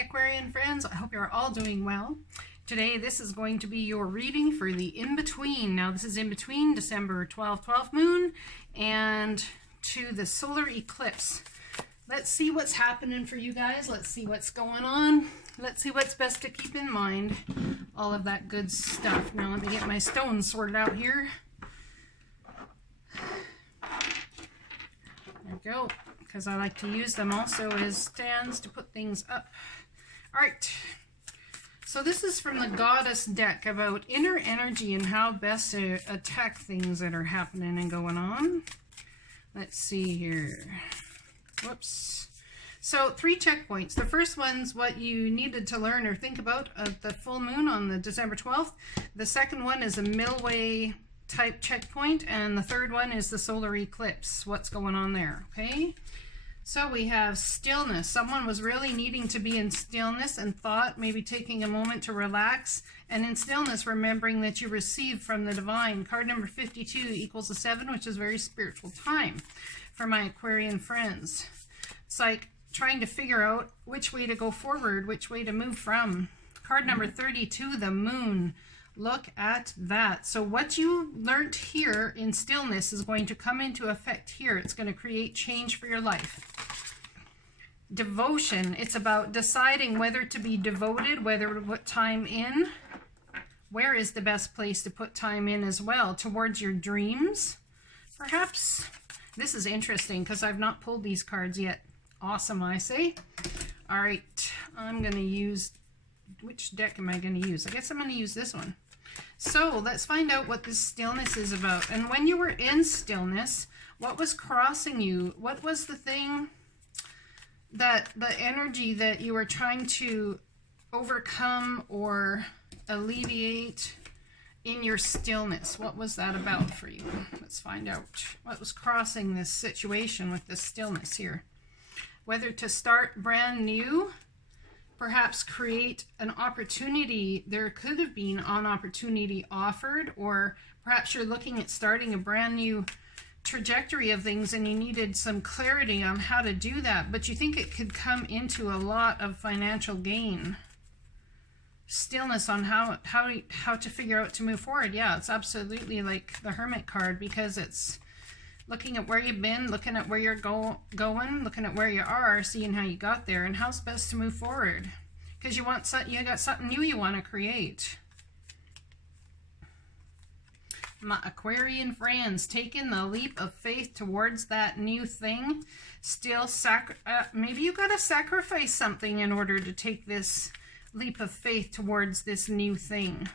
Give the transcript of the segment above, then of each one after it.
Aquarian friends, I hope you're all doing well. Today this is going to be your reading for the in-between. Now this is in between December 12th moon and to the solar eclipse. Let's see what's happening for you guys. Let's see what's going on. Let's see what's best to keep in mind. All of that good stuff. Now let me get my stones sorted out here. There we go, because I like to use them also as stands to put things up. All right, so this is from the Goddess deck about inner energy and how best to attack things that are happening and going on. Let's see here. Whoops. So 3 checkpoints. The first one's what you needed to learn or think about at the full moon on the December 12th. The second one is a Milway type checkpoint, and the third one is the solar eclipse. What's going on there? Okay, so we have stillness. Someone was really needing to be in stillness and thought, maybe taking a moment to relax, and in stillness remembering that you received from the divine. Card number 52 equals a 7, which is very spiritual time for my Aquarian friends. It's like trying to figure out which way to go forward, which way to move from. Card number 32, the moon. Look at that. So what you learned here in stillness is going to come into effect here. It's going to create change for your life. Devotion. It's about deciding whether to be devoted, whether to put time in. Where is the best place to put time in as well? Towards your dreams, perhaps. This is interesting because I've not pulled these cards yet. Awesome, I say. All right, I'm going to use... Which deck am I going to use? I guess I'm going to use this one. So let's find out what this stillness is about. And when you were in stillness, what was crossing you? What was the thing that the energy that you were trying to overcome or alleviate in your stillness? What was that about for you? Let's find out what was crossing this situation with this stillness here. Whether to start brand new, perhaps create an opportunity. There could have been an opportunity offered, or perhaps you're looking at starting a brand new trajectory of things and you needed some clarity on how to do that, but you think it could come into a lot of financial gain. Stillness on how to figure out to move forward. Yeah, it's absolutely like the Hermit card, because it's looking at where you've been, looking at where you're going, looking at where you are, seeing how you got there, and how's best to move forward. Because you got something new you want to create. My Aquarian friends, taking the leap of faith towards that new thing. Still, maybe you got to sacrifice something in order to take this leap of faith towards this new thing.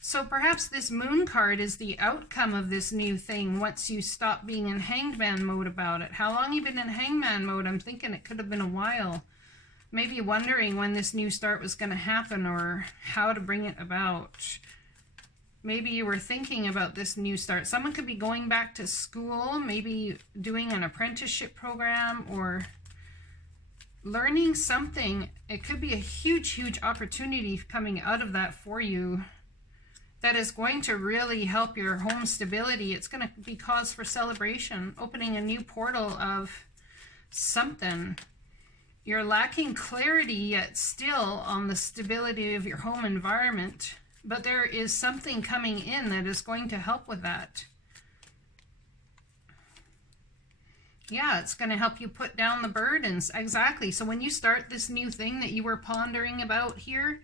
So perhaps this moon card is the outcome of this new thing once you stop being in hangman mode about it. How long you been in hangman mode? I'm thinking it could have been a while. Maybe wondering when this new start was going to happen or how to bring it about. Maybe you were thinking about this new start. Someone could be going back to school, maybe doing an apprenticeship program or learning something. It could be a huge, huge opportunity coming out of that for you. That is going to really help your home stability. It's going to be cause for celebration, opening a new portal of something. You're lacking clarity yet still on the stability of your home environment, but there is something coming in that is going to help with that. Yeah, it's going to help you put down the burdens. Exactly. So when you start this new thing that you were pondering about here,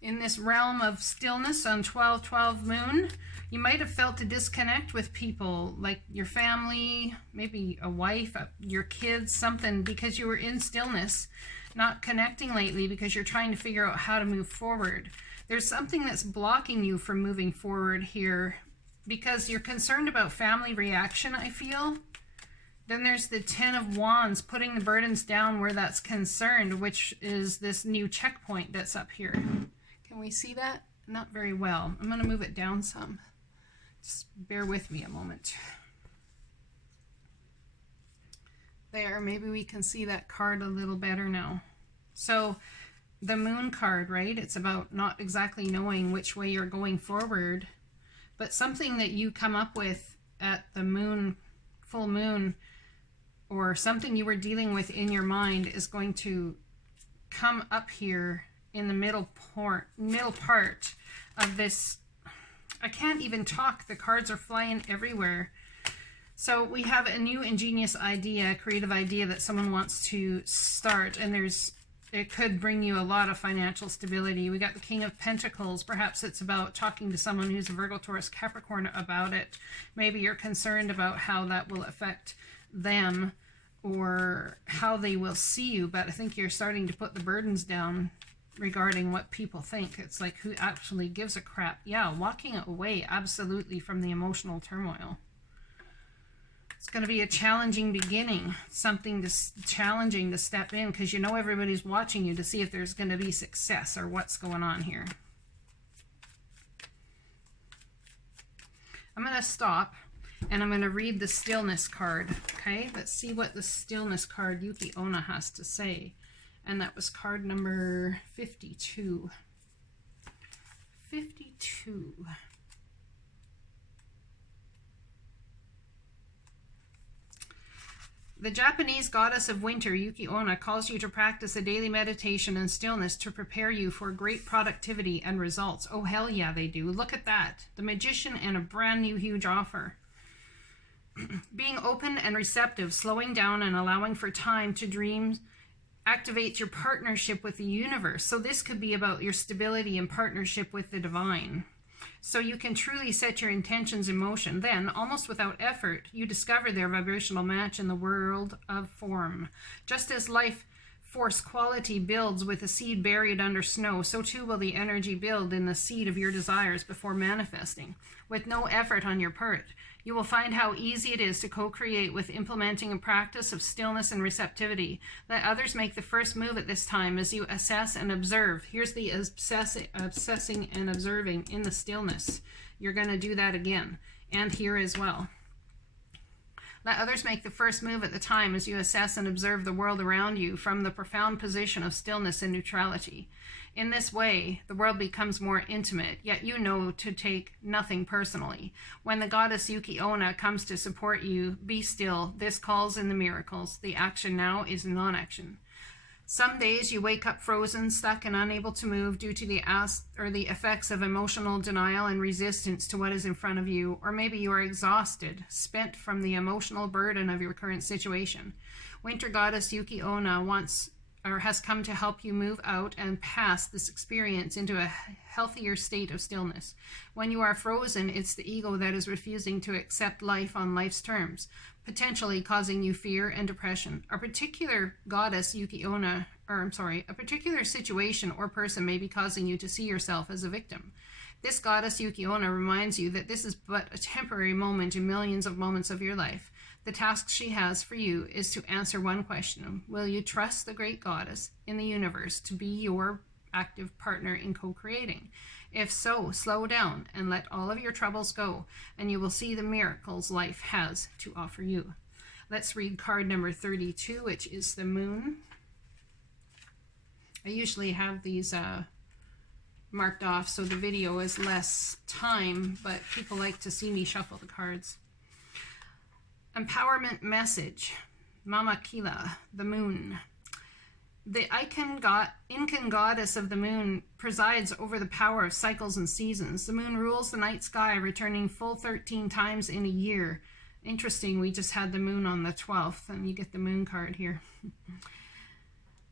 in this realm of stillness on 12/12 moon, you might have felt a disconnect with people, like your family, maybe a wife, your kids, something, because you were in stillness, not connecting lately because you're trying to figure out how to move forward. There's something that's blocking you from moving forward here because you're concerned about family reaction, I feel. Then there's the 10 of Wands, putting the burdens down where that's concerned, which is this new checkpoint that's up here. Can we see that? Not very well. I'm going to move it down some. Just bear with me a moment. There, maybe we can see that card a little better now. So the moon card, right? It's about not exactly knowing which way you're going forward, but something that you come up with at the moon, full moon, or something you were dealing with in your mind is going to come up here in the middle part of this. I can't even talk. The cards are flying everywhere. So we have a new ingenious idea, creative idea that someone wants to start, and it could bring you a lot of financial stability. We got the King of Pentacles. Perhaps it's about talking to someone who's a Virgo, Taurus, Capricorn about it. Maybe you're concerned about how that will affect them or how they will see you, but I think you're starting to put the burdens down regarding what people think. It's like, who actually gives a crap? Yeah, walking away absolutely from the emotional turmoil. It's going to be a challenging beginning, something challenging to step in, because you know everybody's watching you to see if there's going to be success or what's going on here. I'm going to stop and I'm going to read the Stillness card. Okay, let's see what the Stillness card Yuki-onna has to say. And that was card number 52. 52. The Japanese goddess of winter, Yuki-onna, calls you to practice a daily meditation and stillness to prepare you for great productivity and results. Oh, hell yeah, they do. Look at that. The Magician and a brand new huge offer. Being open and receptive, slowing down and allowing for time to dream, activates your partnership with the universe. So this could be about your stability and partnership with the divine. So you can truly set your intentions in motion. Then, almost without effort, you discover their vibrational match in the world of form. Just as life force quality builds with a seed buried under snow, so too will the energy build in the seed of your desires before manifesting. With no effort on your part, you will find how easy it is to co-create with implementing a practice of stillness and receptivity. Let others make the first move at this time as you assess and observe. Here's the obsessing and observing in the stillness. You're going to do that again, and here as well. Let others make the first move at the time as you assess and observe the world around you from the profound position of stillness and neutrality. In this way, the world becomes more intimate, yet you know to take nothing personally. When the goddess Yuki-onna comes to support you, be still. This calls in the miracles. The action now is non-action. Some days you wake up frozen, stuck, and unable to move due to the effects of emotional denial and resistance to what is in front of you, or maybe you are exhausted, spent from the emotional burden of your current situation. Winter goddess Yuki-onna has come to help you move out and past this experience into a healthier state of stillness. When you are frozen, it's the ego that is refusing to accept life on life's terms, potentially causing you fear and depression. A particular goddess Yuki-onna, a particular situation or person may be causing you to see yourself as a victim. This goddess Yuki-onna reminds you that this is but a temporary moment in millions of moments of your life. The task she has for you is to answer one question. Will you trust the great goddess in the universe to be your active partner in co-creating? If so, slow down and let all of your troubles go, and you will see the miracles life has to offer you. Let's read card number 32, which is the Moon. I usually have these marked off so the video is less time, but people like to see me shuffle the cards. Empowerment message. Mama Kila, the Moon. The Incan goddess of the moon presides over the power of cycles and seasons. The moon rules the night sky, returning full 13 times in a year. Interesting, we just had the moon on the 12th, and you get the moon card here.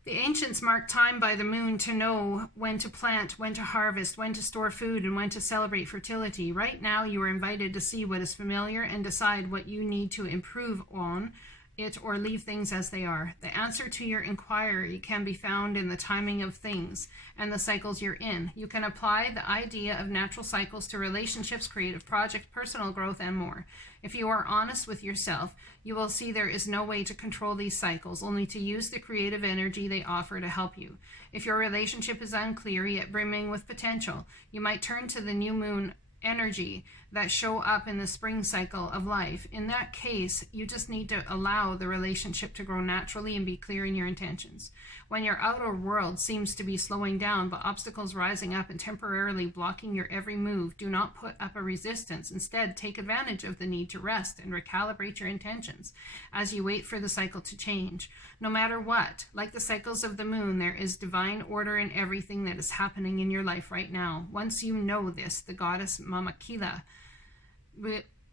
The ancients marked time by the moon to know when to plant, when to harvest, when to store food, and when to celebrate fertility. Right now, you are invited to see what is familiar and decide what you need to improve on it or leave things as they are. The answer to your inquiry can be found in the timing of things and the cycles you're in. You can apply the idea of natural cycles to relationships, creative projects, personal growth, and more. If you are honest with yourself, you will see there is no way to control these cycles, only to use the creative energy they offer to help you. If your relationship is unclear yet brimming with potential, you might turn to the new moon energy that show up in the spring cycle of life. In that case, you just need to allow the relationship to grow naturally and be clear in your intentions. When your outer world seems to be slowing down, but obstacles rising up and temporarily blocking your every move, do not put up a resistance. Instead, take advantage of the need to rest and recalibrate your intentions as you wait for the cycle to change. No matter what, like the cycles of the moon, there is divine order in everything that is happening in your life right now. Once you know this, the goddess Mama Kila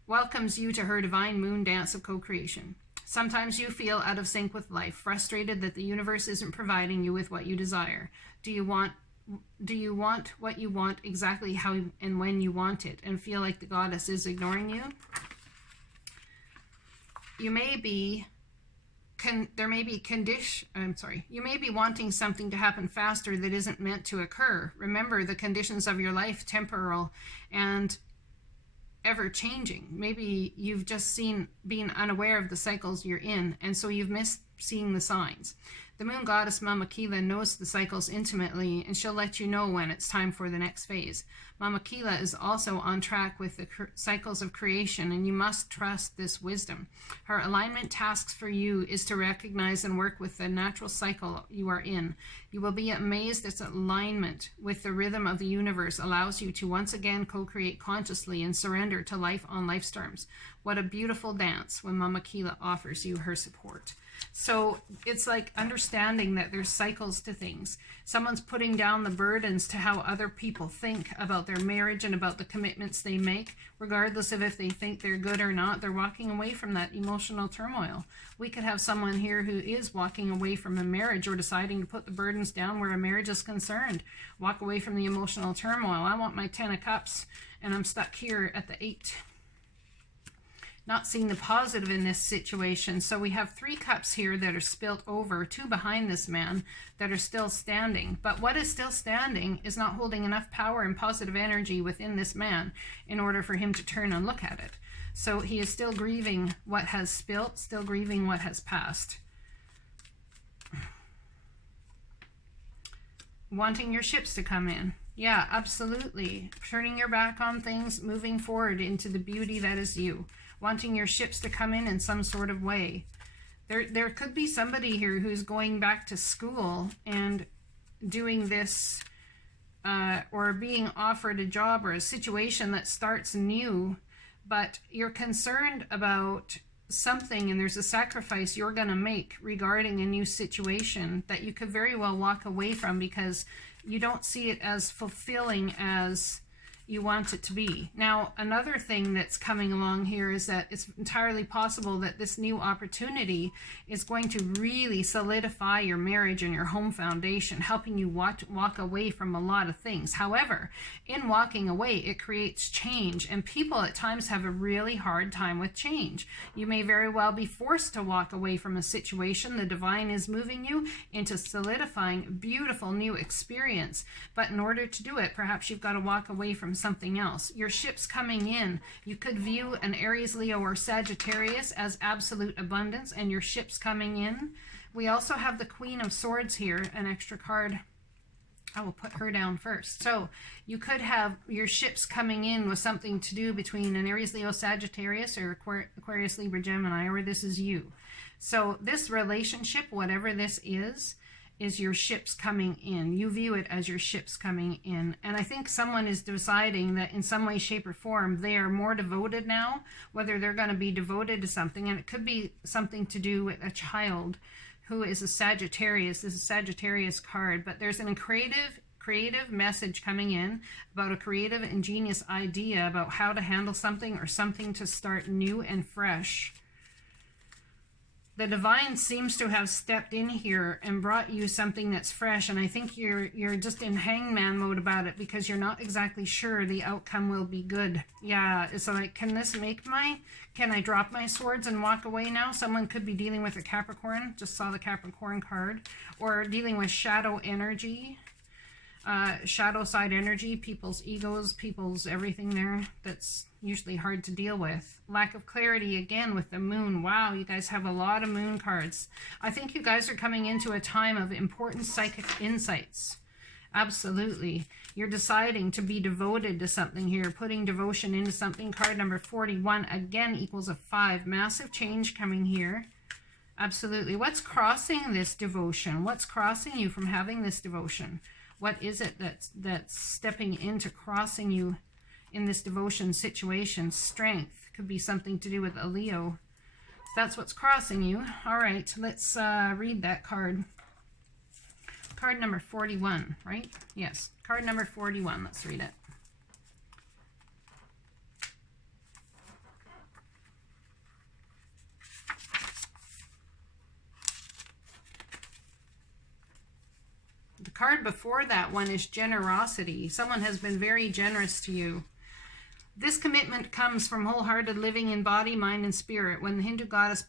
welcomes you to her divine moon dance of co-creation. Sometimes you feel out of sync with life, frustrated that the universe isn't providing you with what you desire. Do you want what you want exactly how and when you want it, and feel like the goddess is ignoring you? You may be you may be wanting something to happen faster that isn't meant to occur. Remember, the conditions of your life temporal and ever changing. Maybe you've just been unaware of the cycles you're in, and so you've missed seeing the signs. The moon goddess Mama Kila knows the cycles intimately, and she'll let you know when it's time for the next phase. Mama Kila is also on track with the cycles of creation, and you must trust this wisdom. Her alignment tasks for you is to recognize and work with the natural cycle you are in. You will be amazed as alignment with the rhythm of the universe allows you to once again co-create consciously and surrender to life on life's terms. What a beautiful dance when Mama Kila offers you her support. So it's like understanding that there's cycles to things. Someone's putting down the burdens to how other people think about their marriage and about the commitments they make, regardless of if they think they're good or not. They're walking away from that emotional turmoil. We could have someone here who is walking away from a marriage or deciding to put the burdens down where a marriage is concerned. Walk away from the emotional turmoil. I want my 10 of Cups, and I'm stuck here at the 8. Not seeing the positive in this situation. So we have 3 cups here that are spilt over, 2 behind this man that are still standing. But what is still standing is not holding enough power and positive energy within this man in order for him to turn and look at it. So he is still grieving what has spilt, still grieving what has passed. Wanting your ships to come in. Yeah, absolutely. Turning your back on things, moving forward into the beauty that is you. Wanting your ships to come in some sort of way. There could be somebody here who's going back to school and doing this or being offered a job or a situation that starts new, but you're concerned about something and there's a sacrifice you're going to make regarding a new situation that you could very well walk away from because you don't see it as fulfilling as you want it to be. Now, another thing that's coming along here is that it's entirely possible that this new opportunity is going to really solidify your marriage and your home foundation, helping you walk away from a lot of things. However, in walking away, it creates change, and people at times have a really hard time with change. You may very well be forced to walk away from a situation. The divine is moving you into solidifying a beautiful new experience, but in order to do it, perhaps you've got to walk away from something else. Your ships coming in, you could view an Aries, Leo, or Sagittarius as absolute abundance, and your ships coming in. We also have the Queen of Swords here, an extra card. I will put her down first. So you could have your ships coming in with something to do between an Aries, Leo, Sagittarius, or Aquarius, Libra, Gemini, or this is you. So this relationship, whatever this is your ships coming in. You view it as your ships coming in. And I think someone is deciding that in some way, shape, or form, they are more devoted now, whether they're going to be devoted to something. And it could be something to do with a child who is a Sagittarius. This is a Sagittarius card, but there's a creative message coming in about a creative, ingenious idea about how to handle something or something to start new and fresh. The divine seems to have stepped in here and brought you something that's fresh, and I think you're just in hangman mode about it because you're not exactly sure the outcome will be good. Yeah, it's like, can I drop my swords and walk away now? Someone could be dealing with a Capricorn, just saw the Capricorn card, or dealing with shadow energy. Shadow side energy, people's egos, people's everything there. That's usually hard to deal with. Lack of clarity again with the moon. Wow, you guys have a lot of moon cards. I think you guys are coming into a time of important psychic insights. Absolutely. You're deciding to be devoted to something here, putting devotion into something. Card number 41, again, equals a 5. Massive change coming here. Absolutely. What's crossing this devotion? What's crossing you from having this devotion? What is it that's stepping into crossing you in this devotion situation? Strength. Could be something to do with a Leo. That's what's crossing you. All right, let's read that card. Card number 41, right? Yes, card number 41. Let's read it. The card before that one is generosity. Someone has been very generous to you. This commitment comes from wholehearted living in body, mind, and spirit. When the Hindu goddess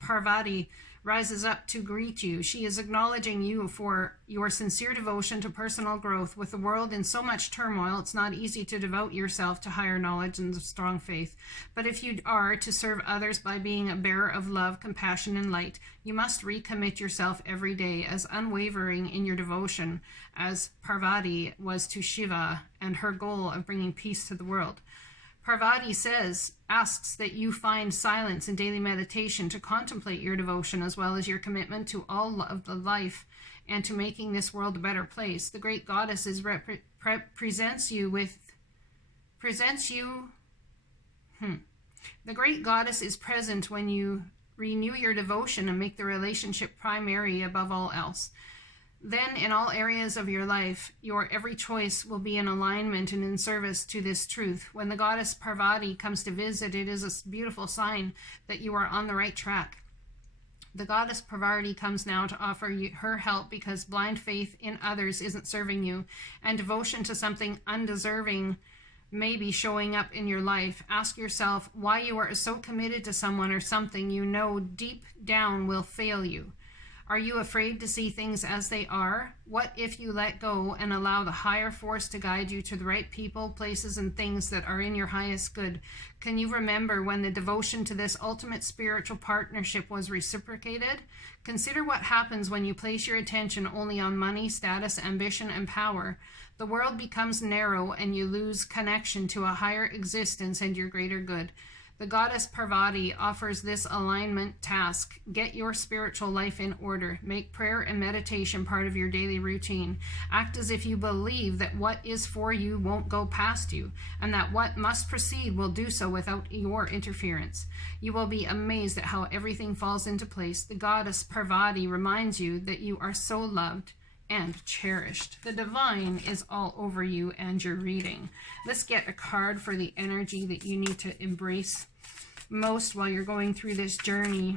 Parvati rises up to greet you, she is acknowledging you for your sincere devotion to personal growth. With the world in so much turmoil, it's not easy to devote yourself to higher knowledge and strong faith. But if you are to serve others by being a bearer of love, compassion, and light, you must recommit yourself every day as unwavering in your devotion as Parvati was to Shiva and her goal of bringing peace to the world. Parvati asks that you find silence in daily meditation to contemplate your devotion as well as your commitment to all of the life and to making this world a better place. The great goddess presents you. The great goddess is present when you renew your devotion and make the relationship primary above all else. Then in all areas of your life, your every choice will be in alignment and in service to this truth. When the goddess Parvati comes to visit, it is a beautiful sign that you are on the right track. The goddess Parvati comes now to offer you her help because blind faith in others isn't serving you, and devotion to something undeserving may be showing up in your life. Ask yourself why you are so committed to someone or something you know deep down will fail you. Are you afraid to see things as they are? What if you let go and allow the higher force to guide you to the right people, places, and things that are in your highest good? Can you remember when the devotion to this ultimate spiritual partnership was reciprocated? Consider what happens when you place your attention only on money, status, ambition, and power. The world becomes narrow and you lose connection to a higher existence and your greater good. The goddess Parvati offers this alignment task. Get your spiritual life in order. Make prayer and meditation part of your daily routine. Act as if you believe that what is for you won't go past you, and that what must proceed will do so without your interference. You will be amazed at how everything falls into place. The goddess Parvati reminds you that you are so loved and cherished. The divine is all over you and your reading. Let's get a card for the energy that you need to embrace most while you're going through this journey.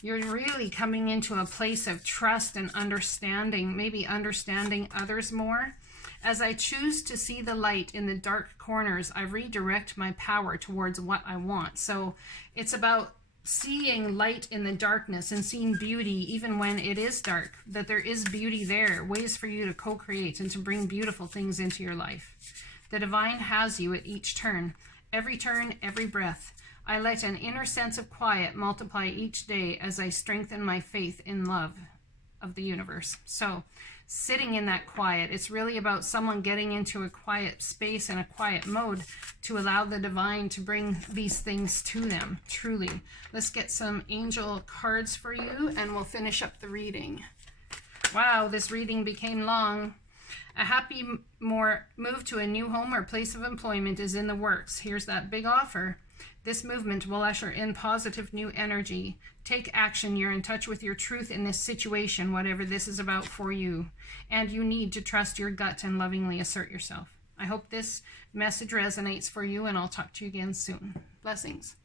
You're really coming into a place of trust and understanding, maybe understanding others more. As I choose to see the light in the dark corners, I redirect my power towards what I want. So it's about seeing light in the darkness and seeing beauty even when it is dark, that there is beauty there, ways for you to co-create and to bring beautiful things into your life. The divine has you at each turn, every breath. I let an inner sense of quiet multiply each day as I strengthen my faith in love of the universe. So sitting in that quiet, it's really about someone getting into a quiet space and a quiet mode to allow the divine to bring these things to them, truly. Let's get some angel cards for you and we'll finish up the reading. Wow, this reading became long. A happy move to a new home or place of employment is in the works. Here's that big offer. This movement will usher in positive new energy. Take action. You're in touch with your truth in this situation, whatever this is about for you. And you need to trust your gut and lovingly assert yourself. I hope this message resonates for you, and I'll talk to you again soon. Blessings.